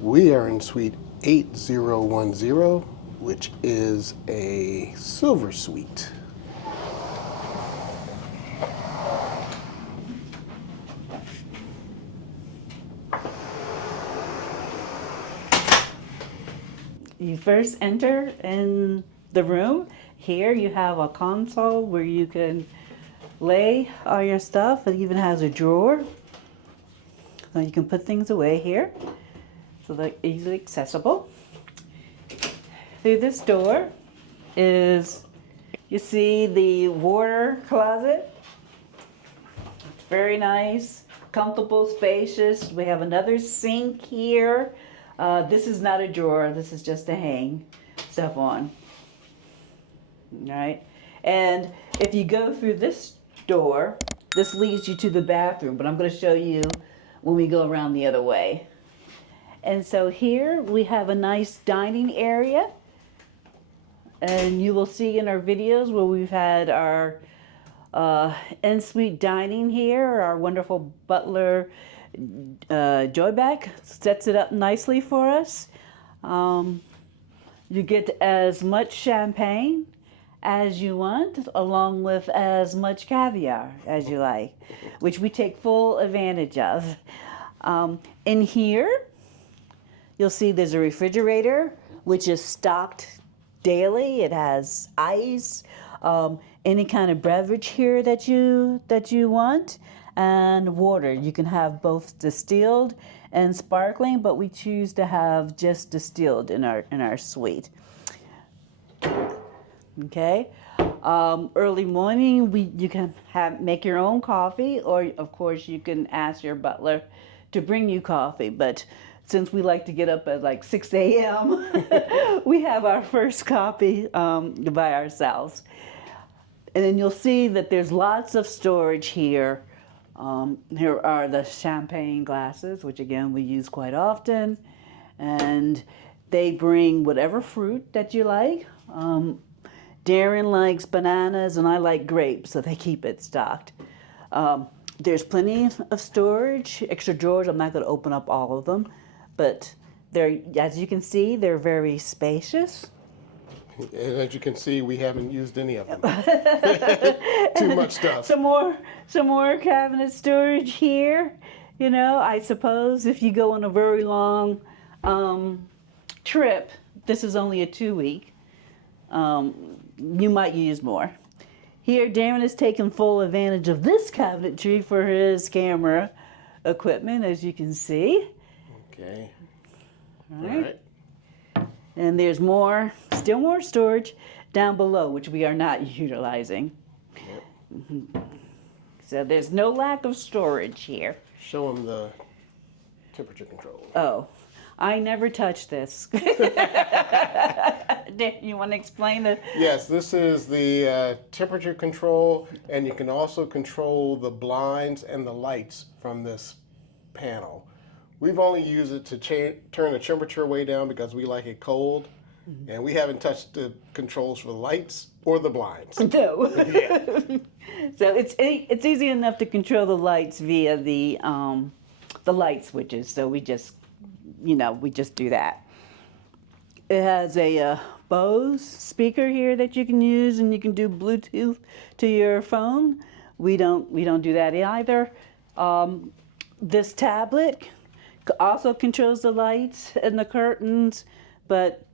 We are in suite 8010, which is a silver suite. You first enter in the room. Here you have a console where you can lay all your stuff. It even has a drawer. So you can put things away here. So they're easily accessible. Through this door is, you see the water closet. It's very nice, comfortable, spacious. We have another sink here. This is not a drawer, this is just to hang stuff on. All right, and if you go through this door, this leads you to the bathroom, but I'm going to show you when we go around the other way. And so here we have a nice dining area, and you will see in our videos where we've had our in-suite dining here. Our wonderful butler Joyback sets it up nicely for us. You get as much champagne as you want, along with as much caviar as you like, which we take full advantage of. In here, you'll see there's a refrigerator, which is stocked daily. It has ice, any kind of beverage here that you want, and water. You can have both distilled and sparkling, but we choose to have just distilled in our suite. Okay. Early morning, you can make your own coffee, or of course you can ask your butler to bring you coffee. But since we like to get up at like 6 a.m., we have our first coffee by ourselves. And then you'll see that there's lots of storage here. Here are the champagne glasses, which again we use quite often. And they bring whatever fruit that you like. Darren likes bananas and I like grapes, so they keep it stocked. There's plenty of storage, extra drawers. I'm not going to open up all of them, but they're, as you can see, they're very spacious. And as you can see, we haven't used any of them. Too much stuff. Some more cabinet storage here. You know, I suppose if you go on a very long trip, this is only a 2-week. You might use more. Here, Darren has taken full advantage of this cabinetry for his camera equipment, as you can see. Okay. All right. And there's still more storage down below, which we are not utilizing. Yep. So there's no lack of storage here. Show them the temperature control. Oh, I never touch this. You want to explain it? Yes, this is the temperature control, and you can also control the blinds and the lights from this panel. We've only used it to turn the temperature way down because we like it cold, and we haven't touched the controls for the lights or the blinds. No. Yeah. So it's easy enough to control the lights via the light switches. So we just do that. It has a Bose speaker here that you can use, and you can do Bluetooth to your phone. We don't do that either. This tablet also controls the lights and the curtains, but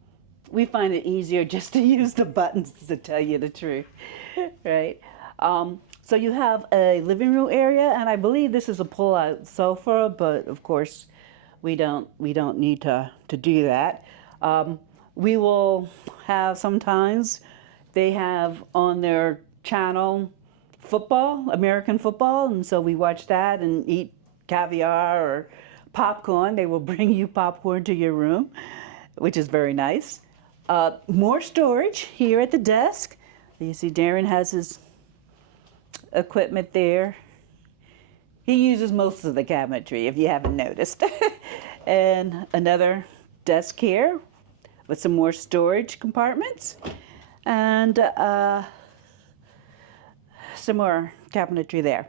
we find it easier just to use the buttons, to tell you the truth, right? So you have a living room area, and I believe this is a pull-out sofa, but of course we don't need to do that. We will have, sometimes they have on their channel football, American football, and so we watch that and eat caviar or popcorn. They will bring you popcorn to your room, which is very nice. More storage here at the desk. You see Darren has his equipment there. He uses most of the cabinetry, if you haven't noticed. And another desk here with some more storage compartments, and some more cabinetry there.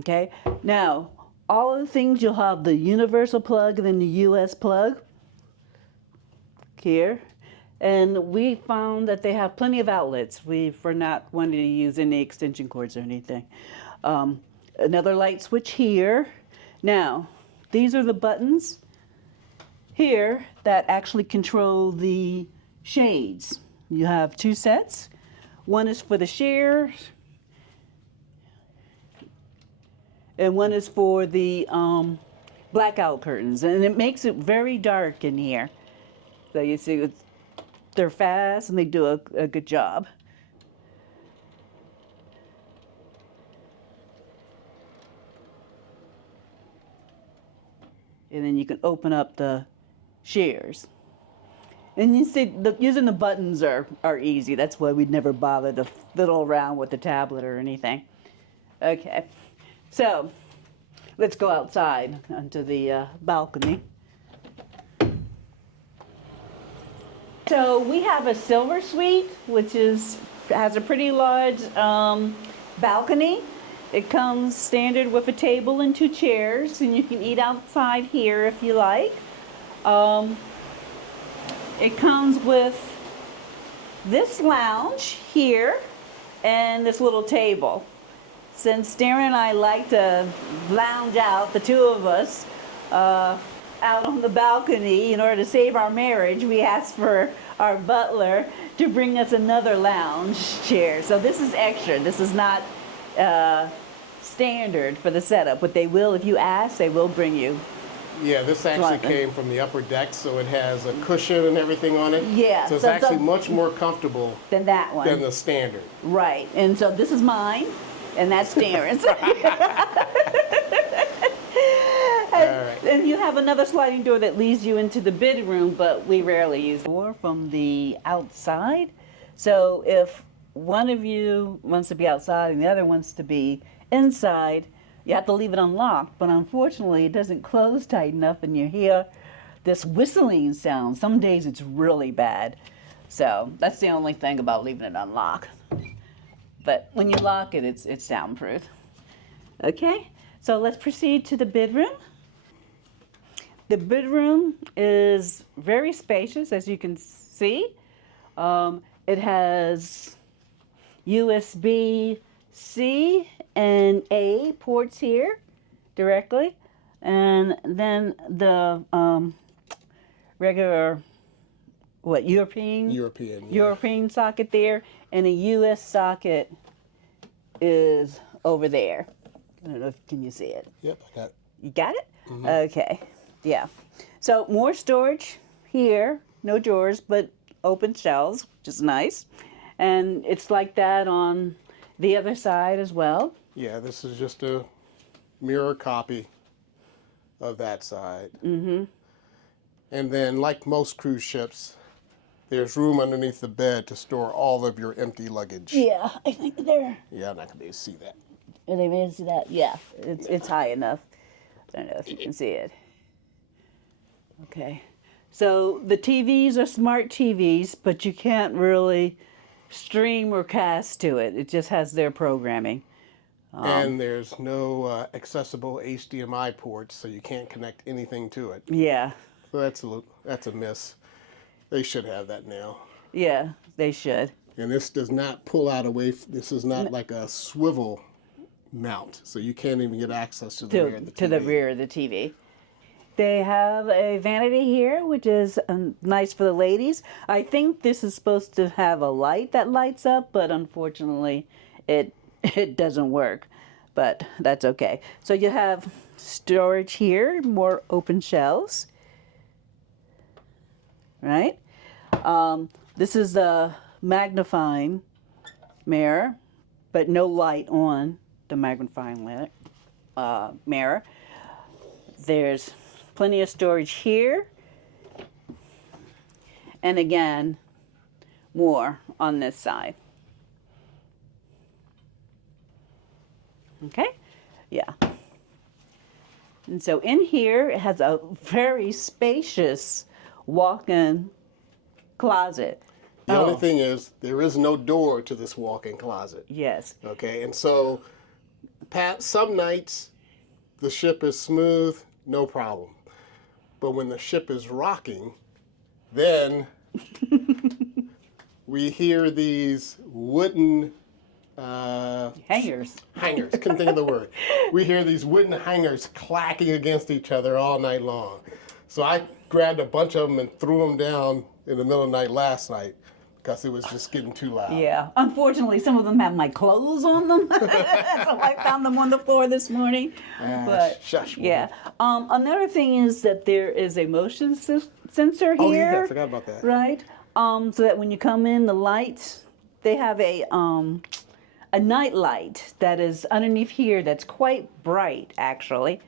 Okay, now all of the things, you'll have the universal plug and then the US plug here. And we found that they have plenty of outlets. We're not wanting to use any extension cords or anything. Another light switch here. Now, these are the buttons here that actually control the shades. You have two sets. One is for the sheer, and one is for the blackout curtains. And it makes it very dark in here. So you see, they're fast and they do a good job. And then you can open up the shears. And you see, using the buttons are easy. That's why we'd never bother to fiddle around with the tablet or anything. Okay, so let's go outside onto the balcony. So we have a silver suite, which has a pretty large balcony. It comes standard with a table and two chairs, and you can eat outside here if you like. It comes with this lounge here and this little table. Since Darren and I like to lounge out, the two of us, out on the balcony, in order to save our marriage, we asked for our butler to bring us another lounge chair. So this is extra. This is not standard for the setup, but they will, if you ask, they will bring you. Yeah, this actually came from the upper deck, so it has a cushion and everything on it. Yeah. So it's actually much more comfortable than that one. Than the standard. Right. And so this is mine, and that's Darren's. And you have another sliding door that leads you into the bedroom, but we rarely use the door from the outside. So if one of you wants to be outside and the other wants to be inside, you have to leave it unlocked. But unfortunately, it doesn't close tight enough, and you hear this whistling sound. Some days it's really bad. So that's the only thing about leaving it unlocked. But when you lock it, it's soundproof. Okay, so let's proceed to the bedroom. The bedroom is very spacious, as you can see. It has USB-C and A ports here directly, and then the regular European socket there, and a US socket is over there. I don't know if can you see it? Yep, I got it. You got it? Mm-hmm. Okay. Yeah. So more storage here, no drawers, but open shelves, which is nice. And it's like that on the other side as well. Yeah, this is just a mirror copy of that side. Mm-hmm. And then, like most cruise ships, there's room underneath the bed to store all of your empty luggage. Yeah, I think there. Yeah, I'm not going to be able to see that. Are they able to see that? Yeah, it's high enough. I don't know if you can see it. Okay. So the TVs are smart TVs, but you can't really stream or cast to it. It just has their programming. And there's no accessible HDMI ports, so you can't connect anything to it. Yeah. So that's a miss. They should have that now. Yeah, they should. And this does not pull out away. This is not like a swivel mount, so you can't even get access to the rear of the TV. To the rear of the TV. They have a vanity here, which is nice for the ladies. I think this is supposed to have a light that lights up, but unfortunately, it doesn't work. But that's okay. So you have storage here, more open shelves. Right? This is the magnifying mirror, but no light on the magnifying mirror. There's plenty of storage here. And again, more on this side. Okay? Yeah. And so in here, it has a very spacious walk-in closet. The only thing is, there is no door to this walk-in closet. Yes. Okay, and so some nights the ship is smooth, no problem. But when the ship is rocking, then we hear these wooden Hangers. hangers. Couldn't think of the word. We hear these wooden hangers clacking against each other all night long. So I grabbed a bunch of them and threw them down in the middle of the night last night because it was just getting too loud. Yeah. Unfortunately, some of them have my clothes on them, so I found them on the floor this morning. But Shush. woman. yeah. Another thing is that there is a motion sensor here. Oh yeah, I forgot about that. Right. So that when you come in, the lights, they have a night light that is underneath here that's quite bright, actually.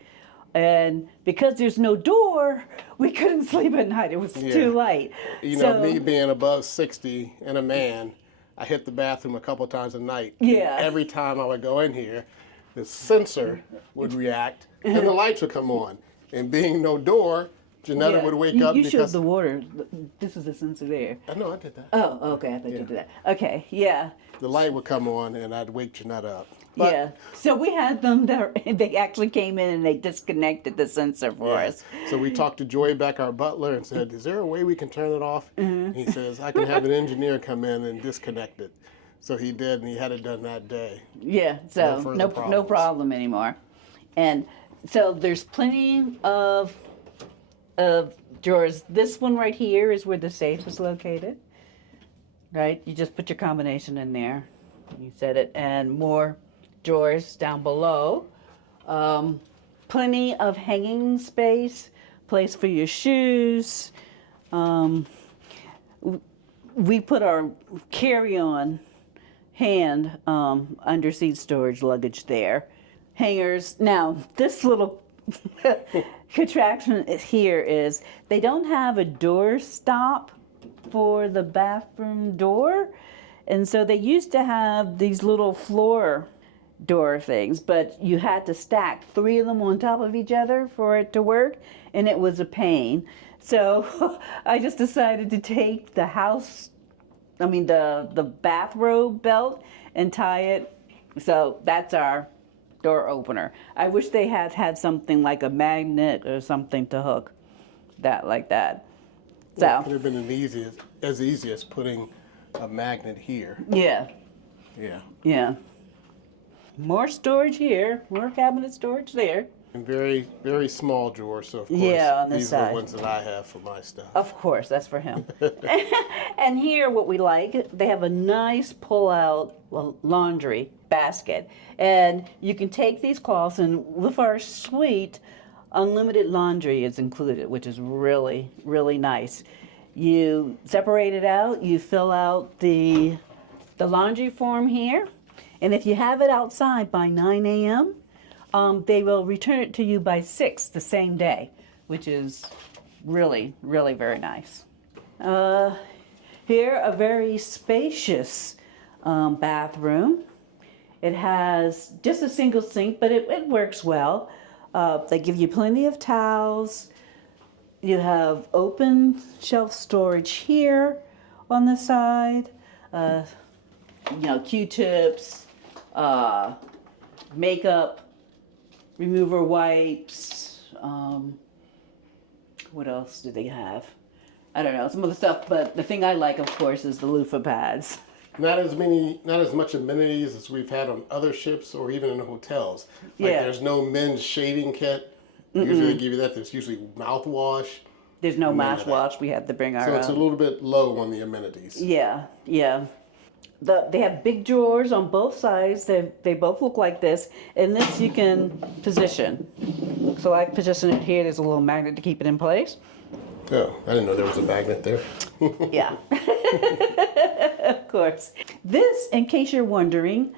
And because there's no door, we couldn't sleep at night. It was too light. You know, me being above 60 and a man, I hit the bathroom a couple times a night. Yeah. Every time I would go in here, the sensor would react and the lights would come on. And being no door, Janetta would wake up you because... showed the water. This is the sensor there. I know, I did that. Oh, okay. I thought you did that. Okay, yeah. The light would come on and I'd wake Janetta up. But, Yeah. So we had them they actually came in and they disconnected the sensor for us. So we talked to Joy Beck, our butler, and said, is there a way we can turn it off? And he says, I can have an engineer come in and disconnect it. So he did, and he had it done that day. Yeah, No so further no problems. problem anymore. And so there's plenty of drawers. This one right here is where the safe is located. Right? You just put your combination in there. You set it, and more drawers down below. Plenty of hanging space, place for your shoes. We put our carry-on hand under seat storage luggage there. Hangers. Now, this little contraction here is they don't have a door stop for the bathroom door. And so they used to have these little floor door things, but you had to stack 3 of them on top of each other for it to work, and it was a pain. So I just decided to take the bathrobe belt and tie it. So that's our door opener. I wish they had something like a magnet or something to hook that like that. So It could have been as easy as putting a magnet here. yeah. Yeah. More storage here, more cabinet storage there. And very, very small drawers, so of course On this these are side. the ones that I have for my stuff. Of course, that's for him. And here, what we like, they have a nice pull-out laundry basket. And you can take these cloths, and with our suite, unlimited laundry is included, which is really, really nice. You separate it out, you fill out the laundry form here, and if you have it outside by 9 a.m., they will return it to you by 6 the same day, which is really, really very nice. Here, a very spacious bathroom. It has just a single sink, but it works well. They give you plenty of towels. You have open shelf storage here on the side. Q-tips, makeup remover wipes. What else do they have? I don't know, some of the stuff, but the thing I like, of course, is the loofah pads. Not as much amenities as we've had on other ships or even in hotels. Like there's no men's shaving kit. Usually they give you that. There's usually mouthwash. There's no mouthwash. We have to bring our So it's a little bit low on the amenities. Yeah. They have big drawers on both sides. They both look like this. And this you can position. So I position it here. There's a little magnet to keep it in place. Oh, I didn't know there was a magnet there. Yeah. Of course. This, in case you're wondering,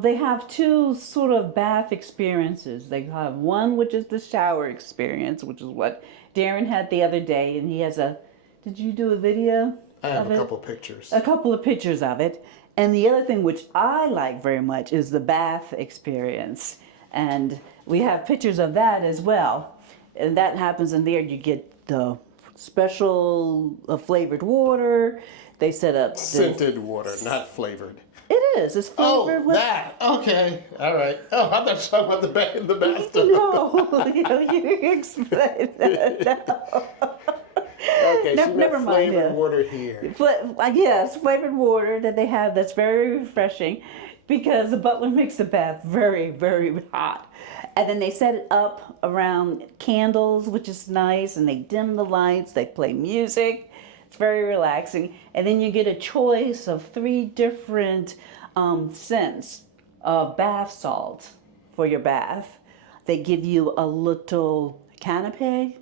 they have 2 sort of bath experiences. They have one which is the shower experience, which is what Darren had the other day, and he has did you do a video? I have a couple pictures. A couple of pictures of it. And the other thing which I like very much is the bath experience. And we have pictures of that as well. And that happens in there. You get the special flavored water. They set up Scented water, not flavored. It is. It's flavored with. That. Okay. All right. Oh, I thought you were talking about the bathtub. No, you explain that. No. Okay, she meant Never mind. flavored Yeah. water here. Yes, flavored water that they have that's very refreshing because the butler makes the bath very, very hot. And then they set it up around candles, which is nice, and they dim the lights, they play music. It's very relaxing. And then you get a choice of 3 different scents of bath salt for your bath. They give you a little canapé,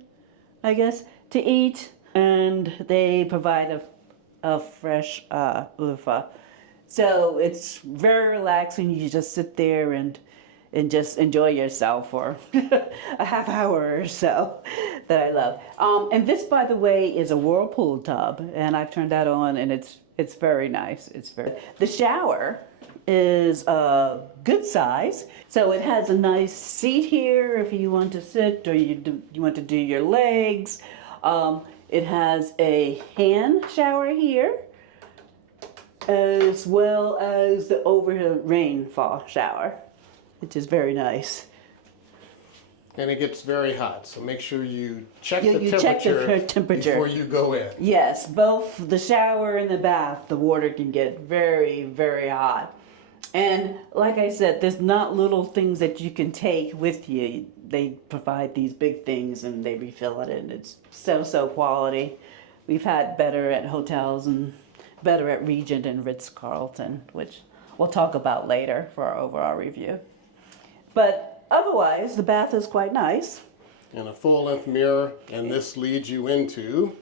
I guess, to eat, and they provide a fresh loofah. So it's very relaxing. You just sit there and just enjoy yourself for a half hour or so that I love. And this, by the way, is a whirlpool tub, and I've turned that on, and it's very nice. The shower is a good size, so it has a nice seat here if you want to sit or you want to do your legs. It has a hand shower here, as well as the overhead rainfall shower, which is very nice. And it gets very hot, so make sure you check You the check the temperature temperature. before you go in. Yes, both the shower and the bath, the water can get very, very hot. And like I said, there's not little things that you can take with you. They provide these big things and they refill it, and it's so quality. We've had better at hotels and better at Regent and Ritz-Carlton, which we'll talk about later for our overall review. But otherwise, the bath is quite nice. And a full-length mirror, and this leads you into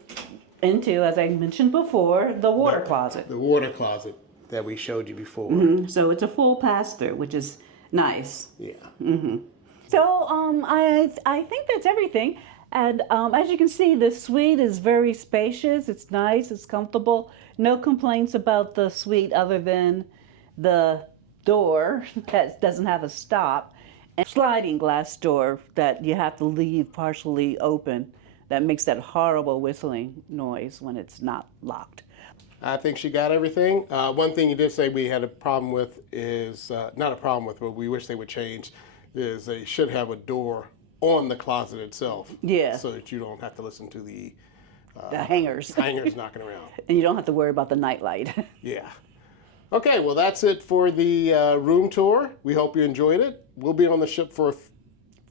As I mentioned before, the water closet. the water closet that we showed you before. So it's a full pass-through, which is nice. Yeah. So I think that's everything. And as you can see, the suite is very spacious. It's nice. It's comfortable. No complaints about the suite other than the door that doesn't have a stop, and sliding glass door that you have to leave partially open. That makes that horrible whistling noise when it's not locked. I think she got everything. One thing you did say we had a problem with is, not a problem with, but we wish they would change, is they should have a door on the closet itself. Yeah. So that you don't have to listen to the hangers. hangers knocking around. And you don't have to worry about the nightlight. Yeah. Okay, well, that's it for the room tour. We hope you enjoyed it. We'll be on the ship for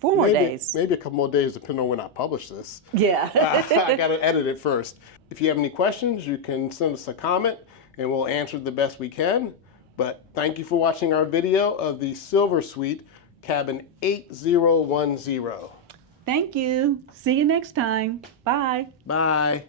4 more days. maybe a couple more days, depending on when I publish this. Yeah. I got to edit it first. If you have any questions, you can send us a comment, and we'll answer the best we can. But thank you for watching our video of the Silver Suite, cabin 8010. Thank you. See you next time. Bye. Bye.